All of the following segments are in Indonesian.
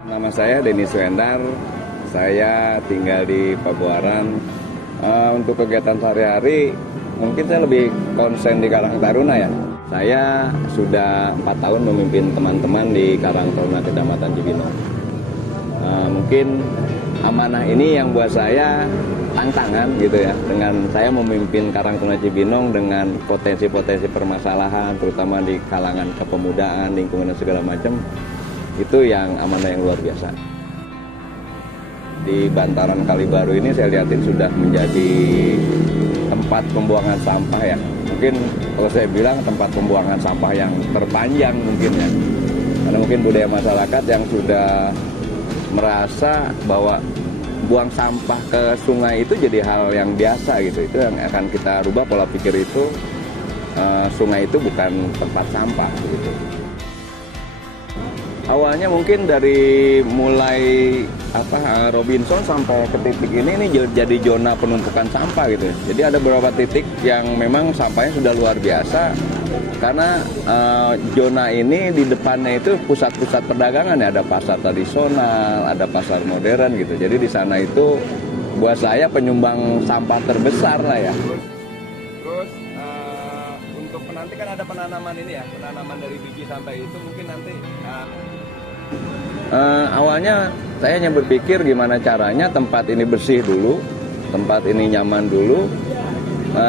Nama saya Denny Suendar, saya tinggal di Pabuaran. Untuk kegiatan sehari-hari, mungkin saya lebih konsen di Karang Taruna ya. Saya sudah 4 tahun memimpin teman-teman di Karang Taruna Kecamatan Cibinong. Mungkin amanah ini yang buat saya tantangan gitu ya, dengan saya memimpin Karang Taruna Cibinong dengan potensi-potensi permasalahan, terutama di kalangan kepemudaan, lingkungan dan segala macam. Itu yang amanah yang luar biasa. Di bantaran Kali Baru ini saya lihatin sudah menjadi tempat pembuangan sampah ya. Mungkin kalau saya bilang tempat pembuangan sampah yang terpanjang mungkin ya. Karena mungkin budaya masyarakat yang sudah merasa bahwa buang sampah ke sungai itu jadi hal yang biasa gitu. Itu yang akan kita rubah pola pikir itu, sungai itu bukan tempat sampah gitu. Awalnya mungkin dari mulai Robinson sampai ke titik ini jadi zona penumpukan sampah gitu. Jadi ada beberapa titik yang memang sampahnya sudah luar biasa karena zona ini di depannya itu pusat-pusat perdagangan ya, ada pasar tradisional, ada pasar modern gitu. Jadi di sana itu buat saya penyumbang sampah terbesar lah ya. Terus untuk nanti kan ada penanaman ini ya, penanaman dari biji sampai itu mungkin nanti awalnya saya hanya berpikir gimana caranya tempat ini bersih dulu, tempat ini nyaman dulu.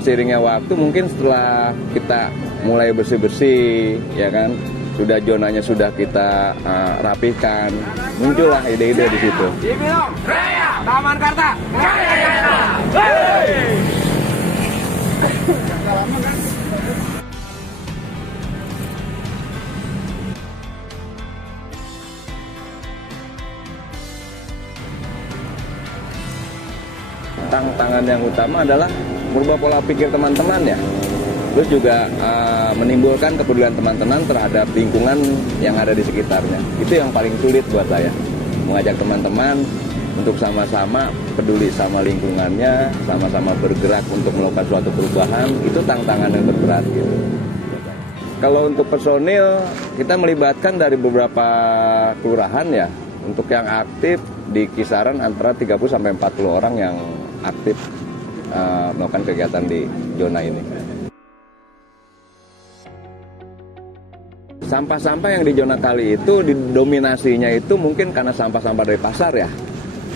Seiringnya waktu mungkin setelah kita mulai bersih-bersih, ya kan, sudah zonanya sudah kita rapikan, muncullah ide-ide di situ. Cibinong, Raya, Taman Karta, Jaya. Tantangan yang utama adalah merubah pola pikir teman-teman ya. Terus juga menimbulkan kepedulian teman-teman terhadap lingkungan yang ada di sekitarnya. Itu yang paling sulit buat saya. Mengajak teman-teman untuk sama-sama peduli sama lingkungannya, sama-sama bergerak untuk melakukan suatu perubahan, itu tantangan yang terberat gitu. Kalau untuk personil, kita melibatkan dari beberapa kelurahan ya. Untuk yang aktif di kisaran antara 30 sampai 40 orang yang aktif melakukan kegiatan di zona ini. Sampah-sampah yang di zona Kali itu didominasinya itu mungkin karena sampah-sampah dari pasar ya.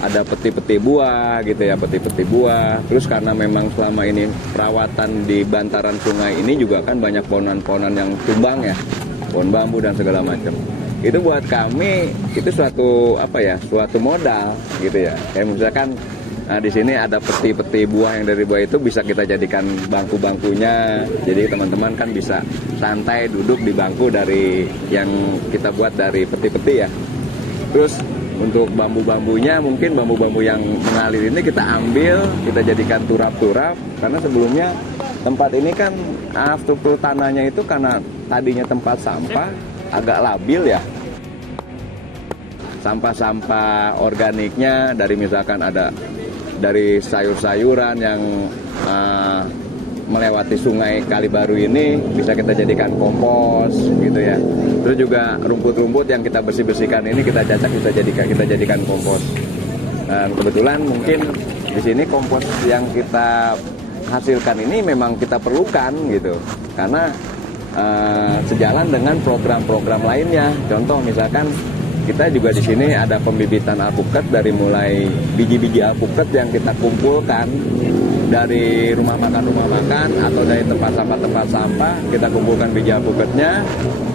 Ada peti-peti buah gitu ya, peti-peti buah. Terus karena memang selama ini perawatan di bantaran sungai ini juga kan banyak pohonan-pohonan yang tumbang ya, pohon bambu dan segala macam. Itu buat kami itu suatu modal gitu ya. Kayak misalkan di sini ada peti-peti buah yang dari buah itu bisa kita jadikan bangku-bangkunya. Jadi teman-teman kan bisa santai duduk di bangku dari yang kita buat dari peti-peti ya. Terus untuk bambu-bambunya mungkin bambu-bambu yang mengalir ini kita ambil, kita jadikan turap-turap. Karena sebelumnya tempat ini kan struktur tanahnya itu karena tadinya tempat sampah agak labil ya. Sampah-sampah organiknya dari misalkan ada dari sayur-sayuran yang melewati sungai Kali Baru ini bisa kita jadikan kompos gitu ya. Terus juga rumput-rumput yang kita bersih-bersihkan ini kita cacak kita jadikan kompos. Dan kebetulan mungkin di sini kompos yang kita hasilkan ini memang kita perlukan gitu. Karena sejalan dengan program-program lainnya. Contoh misalkan kita juga di sini ada pembibitan alpukat dari mulai biji-biji alpukat yang kita kumpulkan dari rumah makan atau dari tempat sampah kita kumpulkan biji alpukatnya,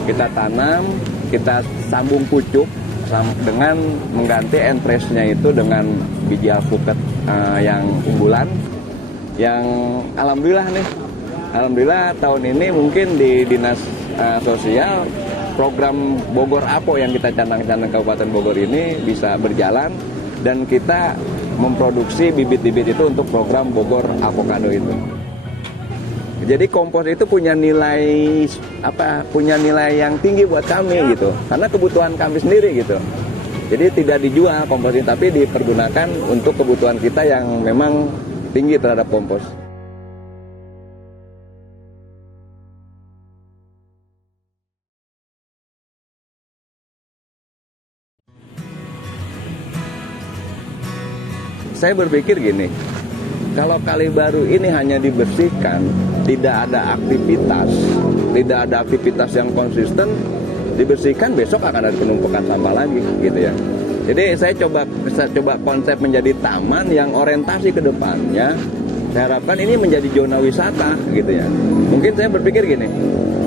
kita tanam, kita sambung pucuk dengan mengganti entrestnya itu dengan biji alpukat yang unggulan yang alhamdulillah tahun ini mungkin di Dinas Sosial program Bogor Apo yang kita canang-canang Kabupaten Bogor ini bisa berjalan dan kita memproduksi bibit-bibit itu untuk program Bogor Avocado itu. Jadi kompos itu punya nilai yang tinggi buat kami gitu, karena kebutuhan kami sendiri gitu. Jadi tidak dijual kompos ini, tapi dipergunakan untuk kebutuhan kita yang memang tinggi terhadap kompos. saya berpikir gini, kalau Kali Baru ini hanya dibersihkan, tidak ada aktivitas yang konsisten, dibersihkan besok akan ada penumpukan sampah lagi gitu ya. Jadi saya coba konsep menjadi taman yang orientasi ke depannya. Saya harapkan ini menjadi zona wisata gitu ya. Mungkin saya berpikir gini,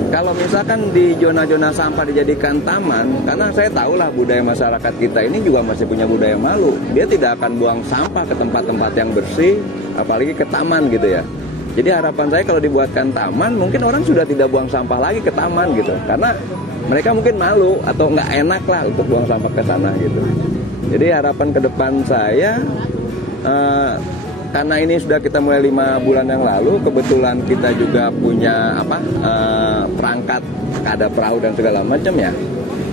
kalau misalkan di zona-zona sampah dijadikan taman, karena saya tahulah budaya masyarakat kita ini juga masih punya budaya malu. Dia tidak akan buang sampah ke tempat-tempat yang bersih, apalagi ke taman gitu ya. Jadi harapan saya kalau dibuatkan taman, mungkin orang sudah tidak buang sampah lagi ke taman gitu. Karena mereka mungkin malu atau nggak enak lah untuk buang sampah ke sana gitu. Jadi harapan ke depan saya, karena ini sudah kita mulai 5 bulan yang lalu, kebetulan kita juga punya perangkat, ada perahu dan segala macam ya.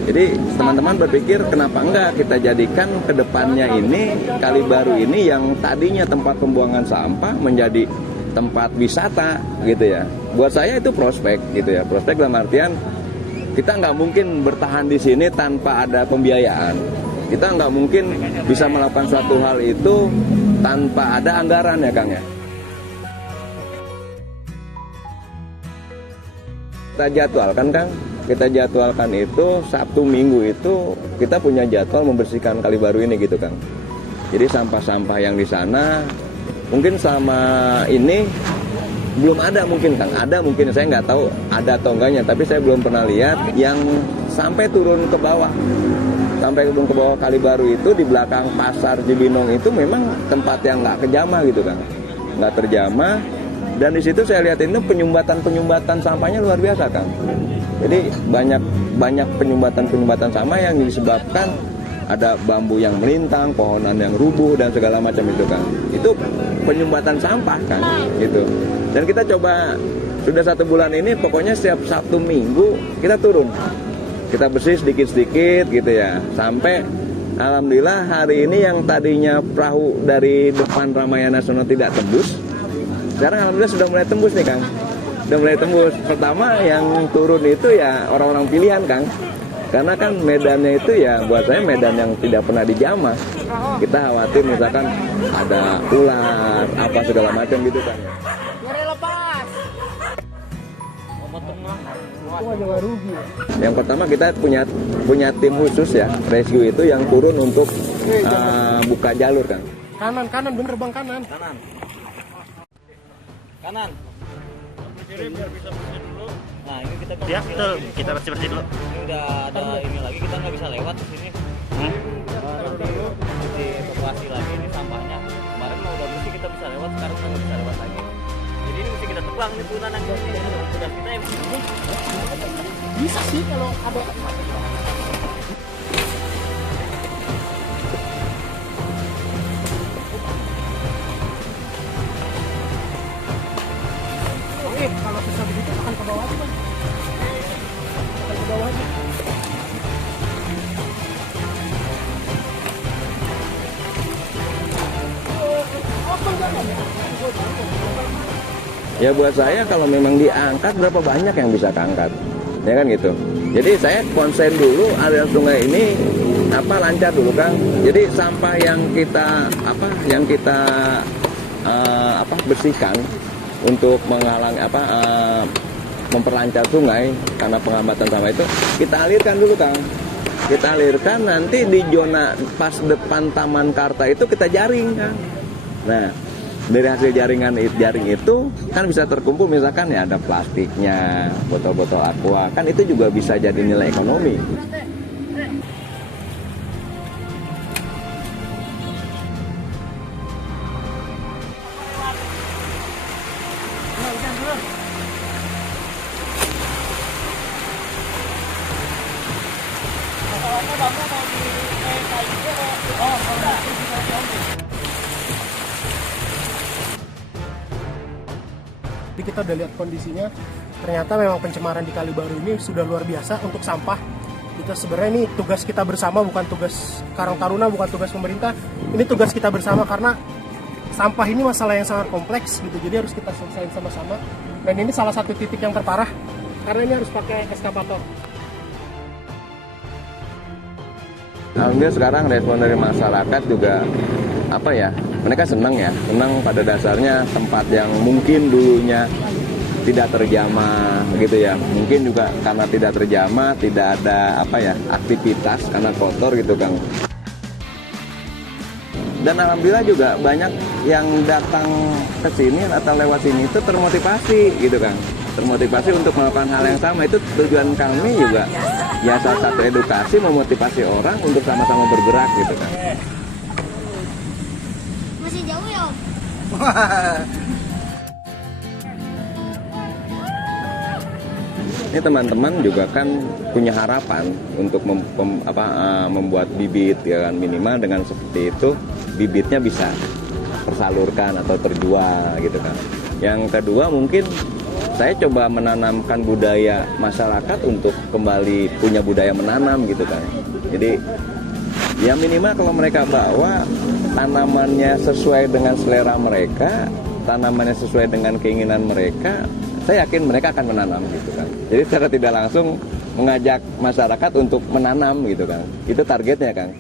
Jadi teman-teman berpikir kenapa enggak kita jadikan kedepannya ini Kali Baru ini yang tadinya tempat pembuangan sampah menjadi tempat wisata gitu ya. Buat saya itu prospek gitu ya. Prospek dalam artian kita nggak mungkin bertahan di sini tanpa ada pembiayaan. Kita nggak mungkin bisa melakukan suatu hal itu tanpa ada anggaran ya Kang ya. Kita jadwalkan itu Sabtu Minggu itu kita punya jadwal membersihkan Kali Baru ini gitu Kang. Jadi sampah-sampah yang di sana mungkin sama ini belum ada mungkin Kang. Ada mungkin, saya nggak tahu ada atau enggaknya, tapi saya belum pernah lihat yang sampai turun ke bawah. Sampai turun ke bawah Kali Baru itu di belakang pasar Cibinong itu memang tempat yang nggak kejamah gitu Kang. Nggak terjamah, dan di situ saya lihat itu penyumbatan sampahnya luar biasa Kang. Jadi banyak penyumbatan sampah yang disebabkan ada bambu yang melintang, pohonan yang rubuh dan segala macam itu Kang. Itu penyumbatan sampah kan gitu. Dan kita coba sudah 1 bulan ini pokoknya setiap Sabtu Minggu kita turun. Kita bersih sedikit-sedikit gitu ya. Sampai alhamdulillah hari ini yang tadinya perahu dari depan Ramayana Sono tidak tembus, sekarang alhamdulillah sudah mulai tembus nih Kang. Sudah mulai tembus. Pertama yang turun itu ya orang-orang pilihan Kang. Karena kan medannya itu ya buat saya medan yang tidak pernah dijamah. Kita khawatir misalkan ada ular, apa segala macam gitu kan. Yang pertama kita punya tim khusus ya, rescue itu yang turun untuk buka jalur kan. Kanan bener Bang, kanan. Jadi biar bisa bersih dulu. Nah ini kita Ya betul, kita bersih dulu. ini udah ada ini lagi, kita nggak bisa lewat ke sini. Dievakuasi lagi ini sampahnya. Kemarin mau udah bersih kita bisa lewat, sekarang udah nggak bisa lewat lagi. Jadi ini mesti kita tebang nih turunan yang sudah kita yang Bisa sih kalau ada. Oke, kalau bisa begitu akan ke bawah aja Bang. Akan ke bawah aja. Ya buat saya kalau memang diangkat berapa banyak yang bisa keangkat, ya kan gitu. Jadi saya konsen dulu aliran sungai ini lancar dulu Kang. Jadi sampah yang kita bersihkan untuk menghalangi memperlancar sungai karena penghambatan sampah itu kita alirkan dulu Kang. Kita alirkan nanti di zona pas depan Taman Karta itu kita jaring Kang. Nah, dari hasil jaring itu kan bisa terkumpul misalkan ya ada plastiknya, botol-botol aqua, kan itu juga bisa jadi nilai ekonomi. Jadi kita udah lihat kondisinya, ternyata memang pencemaran di Kali Baru ini sudah luar biasa untuk sampah. Kita sebenarnya ini tugas kita bersama, bukan tugas Karang Taruna, bukan tugas pemerintah. Ini tugas kita bersama karena sampah ini masalah yang sangat kompleks gitu. Jadi harus kita selesaikan sama-sama. Dan ini salah satu titik yang terparah karena ini harus pakai eskavator. Alhamdulillah sekarang respon dari masyarakat juga mereka senang ya, senang pada dasarnya tempat yang mungkin dulunya tidak terjamah gitu ya, mungkin juga karena tidak terjamah, tidak ada apa ya aktivitas karena kotor gitu Kang. Dan alhamdulillah juga banyak yang datang ke sini atau lewat sini itu termotivasi gitu Kang, termotivasi untuk melakukan hal yang sama. Itu tujuan kami juga ya, salah satu edukasi, memotivasi orang untuk sama-sama bergerak gitu Kang. Masih jauh ya, Om? Ini teman-teman juga kan punya harapan untuk membuat bibit ya kan, minimal dengan seperti itu bibitnya bisa tersalurkan atau terjual gitu kan. Yang kedua mungkin saya coba menanamkan budaya masyarakat untuk kembali punya budaya menanam gitu kan. Jadi ya minimal kalau mereka bawa tanamannya sesuai dengan selera mereka, tanamannya sesuai dengan keinginan mereka, saya yakin mereka akan menanam gitu kan. Jadi secara tidak langsung mengajak masyarakat untuk menanam gitu kan. Itu targetnya Kang.